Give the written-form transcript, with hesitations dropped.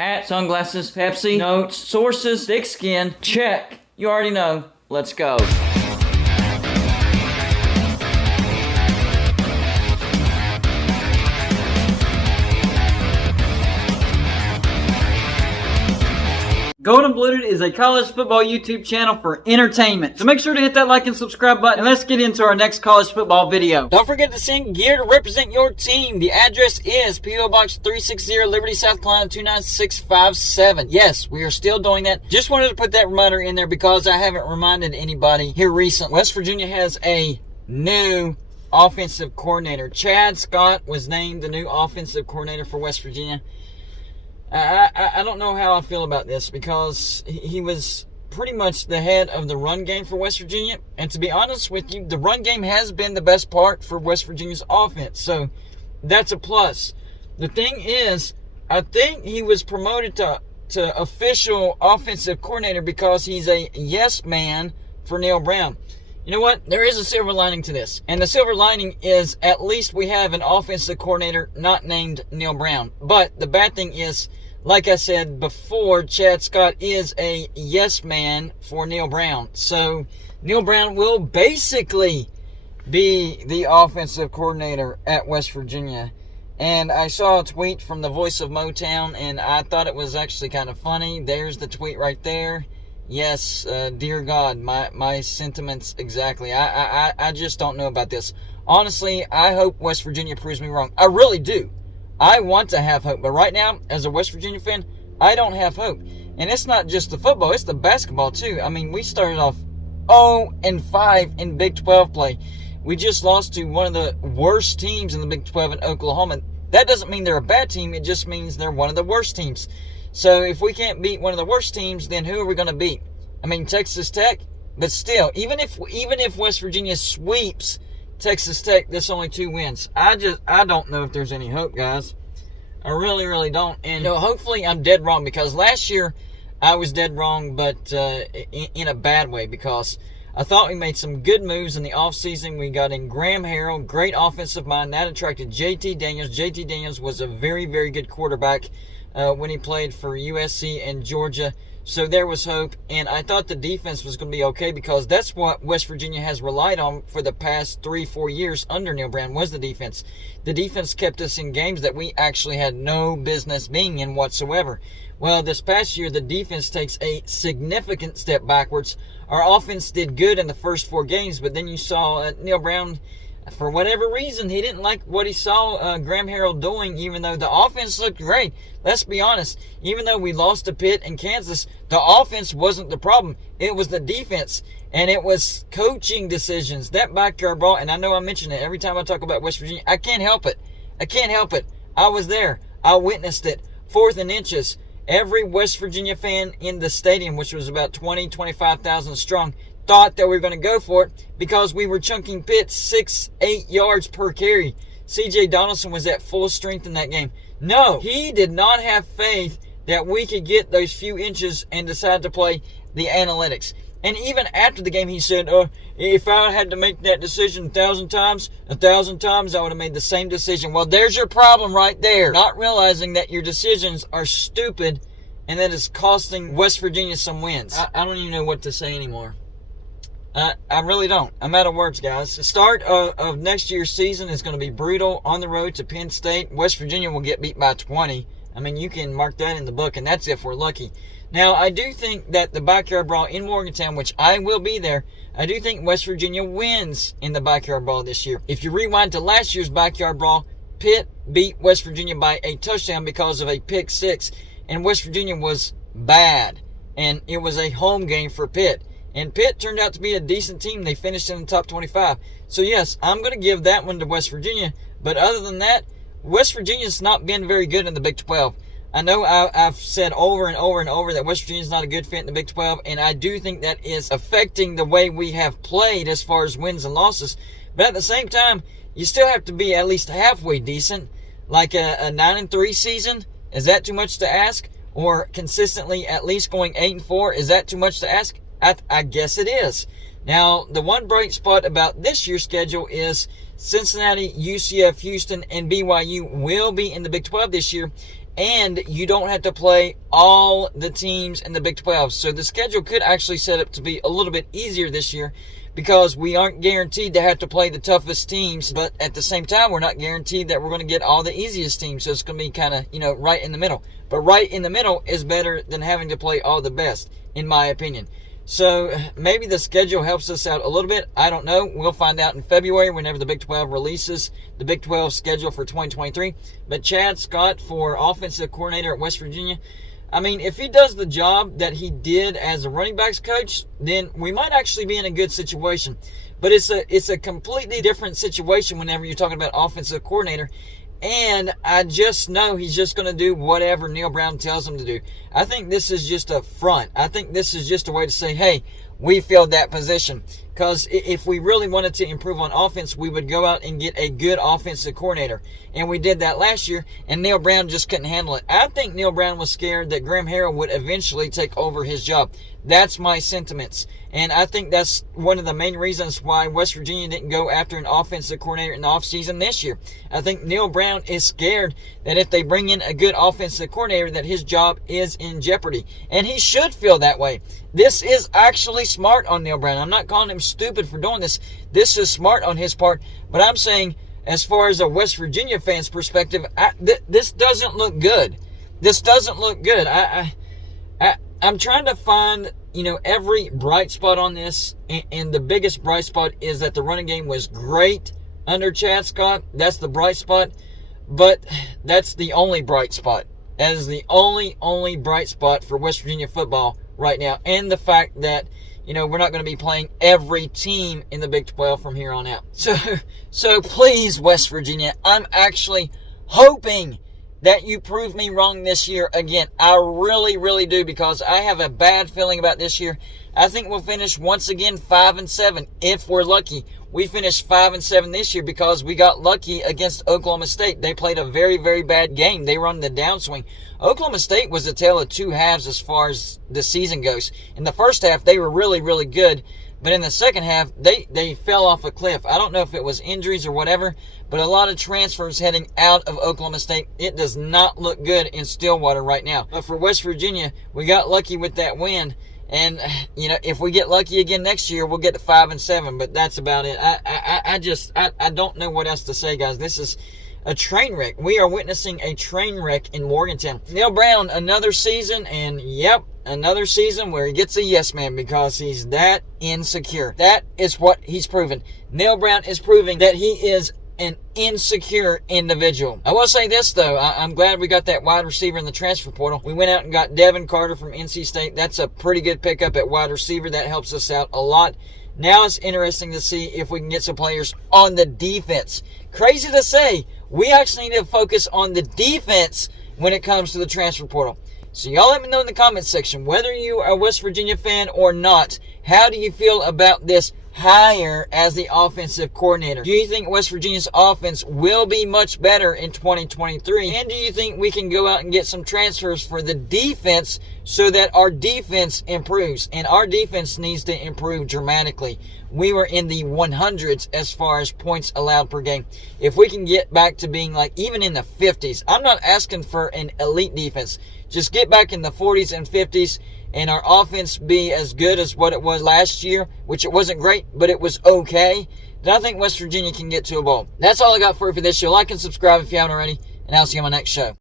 Hat, sunglasses, Pepsi, notes, sources, thick skin, check. You already know. Let's go. Golden Blooded is a college football YouTube channel for entertainment. So make sure to hit that like and subscribe button, and let's get into our next college football video. Don't forget to send gear to represent your team. The address is P.O. Box 360, Liberty, South Carolina 29657. Yes, we are still doing that. Just wanted to put that reminder in there because I haven't reminded anybody here recently. West Virginia has a new offensive coordinator. Chad Scott was named the new offensive coordinator for West Virginia. I don't know how I feel about this because he was pretty much the head of the run game for West Virginia. And to be honest with you, the run game has been the best part for West Virginia's offense. So that's a plus. The thing is, I think he was promoted to official offensive coordinator because he's a yes man for Neal Brown. You know what? There is a silver lining to this. And the silver lining is at least we have an offensive coordinator not named Neal Brown. But the bad thing is, like I said before, Chad Scott is a yes man for Neal Brown. So Neal Brown will basically be the offensive coordinator at West Virginia. And I saw a tweet from the Voice of Motown, and I thought it was actually kind of funny. There's the tweet right there. Yes, dear God, my sentiments exactly. I just don't know about this. Honestly, I hope West Virginia proves me wrong. I really do. I want to have hope. But right now, as a West Virginia fan, I don't have hope. And it's not just the football, it's the basketball too. I mean, we started off 0-5 in Big 12 play. We just lost to one of the worst teams in the Big 12 in Oklahoma. That doesn't mean they're a bad team. It just means they're one of the worst teams. So if we can't beat one of the worst teams, then who are we going to beat? I mean, Texas Tech. But still, even if West Virginia sweeps Texas Tech, that's only 2 wins. I don't know if there's any hope, guys. I really, really don't. And hopefully I'm dead wrong, because last year I was dead wrong, but in a bad way, because I thought we made some good moves in the offseason. We got in Graham Harrell, great offensive mind. That attracted JT Daniels. JT Daniels was a very, very good quarterback when he played for USC and Georgia. So there was hope, and I thought the defense was going to be okay, because that's what West Virginia has relied on for the past 3-4 years under Neal Brown, was the defense. The defense kept us in games that we actually had no business being in whatsoever. Well, this past year, the defense takes a significant step backwards. Our offense did good in the first 4 games, but then you saw Neal Brown, for whatever reason, he didn't like what he saw Graham Harrell doing, even though the offense looked great. Let's be honest. Even though we lost to Pitt and Kansas, the offense wasn't the problem. It was the defense, and it was coaching decisions. That backyard brawl, and I know I mention it every time I talk about West Virginia. I can't help it. I can't help it. I was there. I witnessed it. 4th and inches. Every West Virginia fan in the stadium, which was about 25,000 strong, thought that we were going to go for it because we were chunking Pitt 6-8 yards per carry. C.J. Donaldson was at full strength in that game. No, he did not have faith that we could get those few inches and decide to play the analytics. And even after the game, he said, if I had to make that decision 1,000 times, I would have made the same decision. Well, there's your problem right there. Not realizing that your decisions are stupid and that it's costing West Virginia some wins. I don't even know what to say anymore. I really don't. I'm out of words, guys. The start of next year's season is going to be brutal on the road to Penn State. West Virginia will get beat by 20. I mean, you can mark that in the book, and that's if we're lucky. Now, I do think that the backyard brawl in Morgantown, which I will be there, I do think West Virginia wins in the backyard brawl this year. If you rewind to last year's backyard brawl, Pitt beat West Virginia by a touchdown because of a pick 6, and West Virginia was bad, and it was a home game for Pitt. And Pitt turned out to be a decent team. They finished in the top 25. So, yes, I'm going to give that one to West Virginia. But other than that, West Virginia's not been very good in the Big 12. I know I've said over and over and over that West Virginia's not a good fit in the Big 12, and I do think that is affecting the way we have played as far as wins and losses. But at the same time, you still have to be at least halfway decent. Like a 9-3 season, is that too much to ask? Or consistently at least going 8-4, is that too much to ask? I guess it is. Now, the one bright spot about this year's schedule is Cincinnati, UCF, Houston, and BYU will be in the Big 12 this year. and you don't have to play all the teams in the Big 12. So the schedule could actually set up to be a little bit easier this year, because we aren't guaranteed to have to play the toughest teams, but at the same time, we're not guaranteed that we're going to get all the easiest teams. So it's going to be kind of, right in the middle. But right in the middle is better than having to play all the best, in my opinion. So maybe the schedule helps us out a little bit. I don't know. We'll find out in February whenever the Big 12 releases the Big 12 schedule for 2023. But Chad Scott, for offensive coordinator at West Virginia, I mean, if he does the job that he did as a running backs coach, then we might actually be in a good situation. But it's a completely different situation whenever you're talking about offensive coordinator. And I just know he's just going to do whatever Neal Brown tells him to do. I think this is just a front. I think this is just a way to say, hey, we filled that position. Because if we really wanted to improve on offense, we would go out and get a good offensive coordinator. And we did that last year, and Neal Brown just couldn't handle it. I think Neal Brown was scared that Graham Harrell would eventually take over his job. That's my sentiments. And I think that's one of the main reasons why West Virginia didn't go after an offensive coordinator in the offseason this year. I think Neal Brown is scared that if they bring in a good offensive coordinator, that his job is in jeopardy. And he should feel that way. This is actually smart on Neal Brown. I'm not calling him stupid for doing this. This is smart on his part. But I'm saying, as far as a West Virginia fan's perspective, this doesn't look good. This doesn't look good. I'm trying to find, every bright spot on this, and the biggest bright spot is that the running game was great under Chad Scott. That's the bright spot, but that's the only bright spot. That is the only bright spot for West Virginia football right now, and the fact that, we're not going to be playing every team in the Big 12 from here on out. So please, West Virginia, I'm actually hoping that you prove me wrong this year again. I really, really do, because I have a bad feeling about this year. I think we'll finish once again 5-7 if we're lucky. We finished 5-7 this year because we got lucky against Oklahoma State. They played a very, very bad game. They were on the downswing. Oklahoma State was a tale of two halves as far as the season goes. In the first half, they were really, really good. But in the second half, they fell off a cliff. I don't know if it was injuries or whatever, but a lot of transfers heading out of Oklahoma State. It does not look good in Stillwater right now. But for West Virginia, we got lucky with that win. And, if we get lucky again next year, we'll get to 5-7. But that's about it. I don't know what else to say, guys. This is a train wreck. We are witnessing a train wreck in Morgantown. Neal Brown, another season, and yep, another season where he gets a yes man because he's that insecure. That is what he's proven. Neal Brown is proving that he is an insecure individual. I will say this, though. I'm glad we got that wide receiver in the transfer portal. We went out and got Devin Carter from NC State. That's a pretty good pickup at wide receiver. That helps us out a lot. Now it's interesting to see if we can get some players on the defense. Crazy to say, we actually need to focus on the defense when it comes to the transfer portal. So y'all let me know in the comments section, whether you are a West Virginia fan or not, how do you feel about this hire as the offensive coordinator? Do you think West Virginia's offense will be much better in 2023? And do you think we can go out and get some transfers for the defense so that our defense improves? And our defense needs to improve dramatically. We were in the 100s as far as points allowed per game. If we can get back to being like even in the 50s, I'm not asking for an elite defense. Just get back in the 40s and 50s, and our offense be as good as what it was last year, which it wasn't great, but it was okay, then I think West Virginia can get to a bowl. That's all I got for you for this show. Like and subscribe if you haven't already, and I'll see you on my next show.